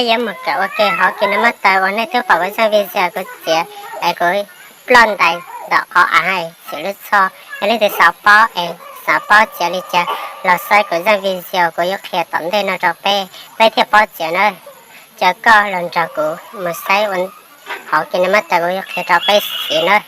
cái giống một cái ok họ kia nó mất tayวันนี้ทุกฝ่ายก็วิเศษก็เสียไอ้ก็ปล้นได้ดอกเขาอ่านเสียลูกซออันนี้จะสาวป้อสาวป้อเจริญเราใส่ก็จะวิเศษก็ยกเขียนตอนเดินเราจะไปเที่ยวป้อเจเนอะจะก็หลังจากกูมาใส่วันhọ kia nó mất tayก็ยกเขียนเราไปเสียเนอะ